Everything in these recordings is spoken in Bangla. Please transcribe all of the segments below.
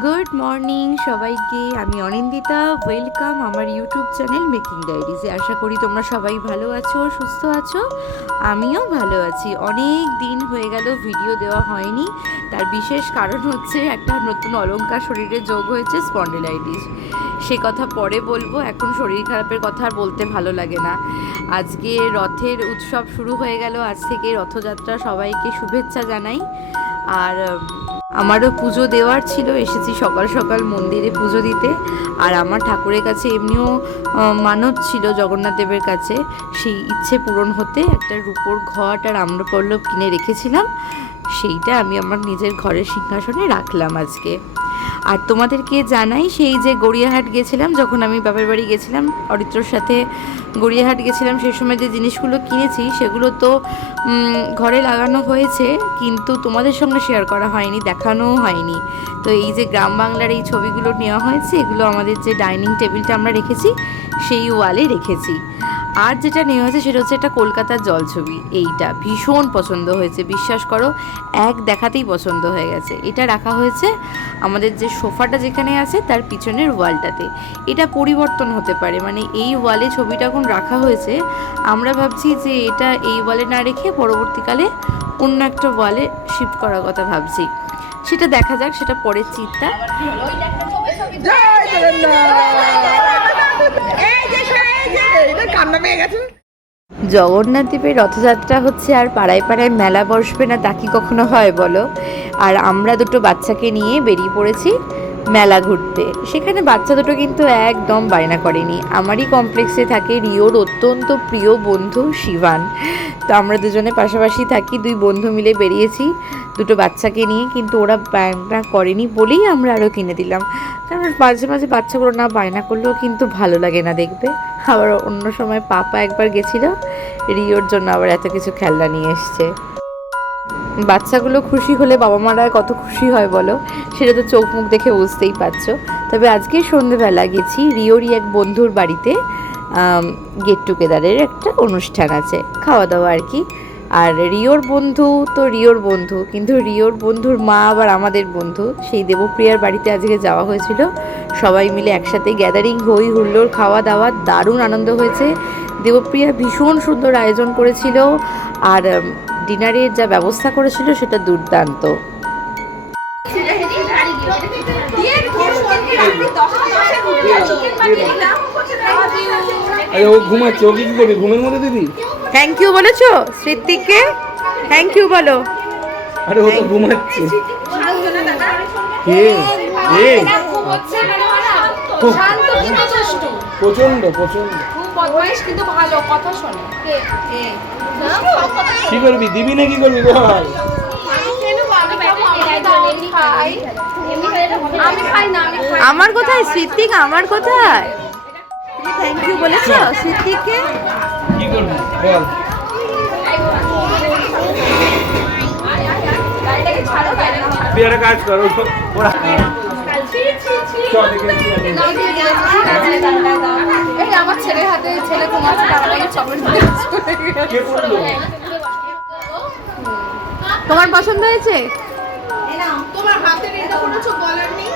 গুড মর্নিং সবাইকে, আমি অনিন্দিতা। ওয়েলকাম আমার ইউটিউব চ্যানেল মেকিং ডায়েরিজে আশা করি তোমরা সবাই ভালো আছো, সুস্থ আছো। আমিও ভালো আছি। অনেক দিন হয়ে গেল ভিডিও দেওয়া হয়নি। তার বিশেষ কারণ হচ্ছে একটা নতুন অলঙ্কার শরীরে যোগ হয়েছে স্পন্ডিলাইটিস সে কথা পরে বলব, এখন শরীর খারাপের কথা আর বলতে ভালো লাগে না। আজকে রথের উৎসব শুরু হয়ে গেল। আজ থেকে রথযাত্রা সবাইকে শুভেচ্ছা জানাই। আর আমারও পুজো দেওয়ার ছিল, এসেছি সকাল সকাল মন্দিরে পুজো দিতে। আর আমার ঠাকুরের কাছে এমনিও মানত ছিল জগন্নাথ দেবের কাছে। সেই ইচ্ছে পূরণ হতে একটা রূপোর ঘট আর আম্রপল্লব কিনে রেখেছিলাম। সেইটা আমি আমার নিজের ঘরের সিংহাসনে রাখলাম আজকে। আর তোমাদেরকে জানাই সেই যে গড়িয়াহাট গেছিলাম, যখন আমি বাপের বাড়ি গেছিলাম, অরিত্রর সাথে গড়িয়াহাট গেছিলাম, সেই সময় যে জিনিসগুলো কিনেছি, সেগুলো তো ঘরে লাগানো হয়েছে, কিন্তু তোমাদের সঙ্গে শেয়ার করা হয়নি, দেখানোও হয়নি। তো এই যে গ্রাম বাংলার এই ছবিগুলো নেওয়া হয়েছে, এগুলো আমাদের যে ডাইনিং টেবিলটা আমরা রেখেছি, সেই ওয়ালে রেখেছি। আর যেটা নেওয়া হয়েছে সেটা হচ্ছে একটা কলকাতার জলছবি। এইটা ভীষণ পছন্দ হয়েছে বিশ্বাস করো এক দেখাতেই পছন্দ হয়ে গেছে। এটা রাখা হয়েছে আমাদের যে সোফাটা যেখানে আছে তার পিছনের ওয়ালটাতে। এটা পরিবর্তন হতে পারে মানে এই ওয়ালে ছবিটা এখন রাখা হয়েছে। আমরা ভাবছি যে এটা এই ওয়ালে না রেখে পরবর্তীকালে অন্য একটা ওয়ালে শিফট করার কথা ভাবছি। সেটা দেখা যাক সেটা পরের চিন্তা। গেছে। জগন্নাথ দ্বীপের রথযাত্রা হচ্ছে আর পাড়ায় পাড়ায় মেলা বসবে না তা কি কখনো হয় বলো? আর আমরা দুটো বাচ্চাকে নিয়ে বেরিয়ে পড়েছি। মেলা ঘুরতে। সেখানে বাচ্চা দুটো কিন্তু একদম বায়না করেনি। আমারই কমপ্লেক্সে থাকে রিওর অত্যন্ত প্রিয় বন্ধু শিবান। তো আমরা দুজনে পাশাপাশি থাকি, দুই বন্ধু মিলে বেরিয়েছি দুটো বাচ্চাকে নিয়ে, কিন্তু ওরা বায়না করেনি বলেই আমরা আরও কিনে দিলাম। কারণ মাঝে মাঝে বাচ্চাগুলো না বায়না করলেও কিন্তু ভালো লাগে না দেখবে আবার অন্য সময় পাপা একবার গেছিল, রিওর জন্য আবার এত কিছু খেলনা নিয়ে এসছে। বাচ্চাগুলো খুশি হলে বাবা মারা কত খুশি হয় বলো? সেটা তো চোখ মুখ দেখে বুঝতেই পারছ। তবে আজকে সন্ধেবেলা গেছি রিওরই এক বন্ধুর বাড়িতে গেট টুগেদারের একটা অনুষ্ঠান আছে খাওয়া দাওয়া আর কি। আর রিওর বন্ধু তো রিওর বন্ধু, কিন্তু রিওর বন্ধুর মা আবার আমাদের বন্ধু। সেই দেবপ্রিয়ার বাড়িতে আজকে যাওয়া হয়েছিল। সবাই মিলে একসাথে গ্যাদারিং হই হুল্লোড় খাওয়া দাওয়া দারুণ আনন্দ হয়েছে। দেবপ্রিয়া ভীষণ সুন্দর আয়োজন করেছিল আর ডিনারের যা ব্যবস্থা করেছিল সেটা দুর্দান্ত। আরে ও ঘুমাচ্ছে ওকে কি করবি? ঘুমের মধ্যে দিবি? থ্যাংক ইউ বলেছ স্মৃতিকে? থ্যাংক ইউ বলো। আরে ও তো ঘুমাচ্ছে। কে? কে? খুব প্রচণ্ড প্রচণ্ড কিন্তু ভালো কথা শোনে। কি? করবি দিবি না কি করবি? বল। আমি খাই। না আমি খাই আমার কোথায়? স্মৃতিক আমার কোথায়? থ্যাংক ইউ বলেছ? স্মৃতিকে? কি করবি? বল। তুই একটা কাজ কর ওরা আমার ছেলের হাতে ছেলে আমাকে চকলেট তোমার পছন্দ হয়েছে? তোমার হাতের এটা বলার নেই।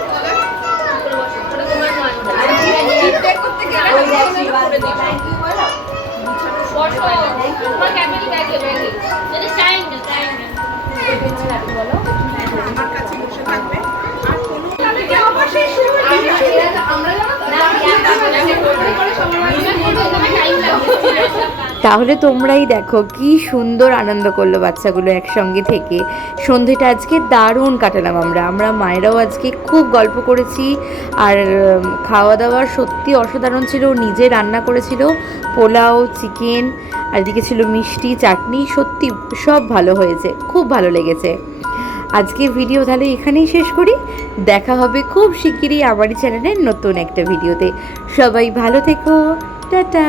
তাহলে তোমরাই দেখো কি সুন্দর আনন্দ করল বাচ্চাগুলো একসঙ্গে থেকে। সন্ধেটা আজকে দারুণ কাটালাম আমরা। আমরা মায়েরাও আজকে খুব গল্প করেছি আর খাওয়া দাওয়া সত্যি অসাধারণ ছিল। নিজে রান্না করেছিল পোলাও, চিকেন, আর এদিকে ছিল মিষ্টি, চাটনি। সত্যি সব ভালো হয়েছে। খুব ভালো লেগেছে। আজকের ভিডিও তাহলে এখানেই শেষ করি। দেখা হবে খুব শিগগিরই আমারই চ্যানেলের নতুন একটা ভিডিওতে সবাই ভালো থেকো। টাটা।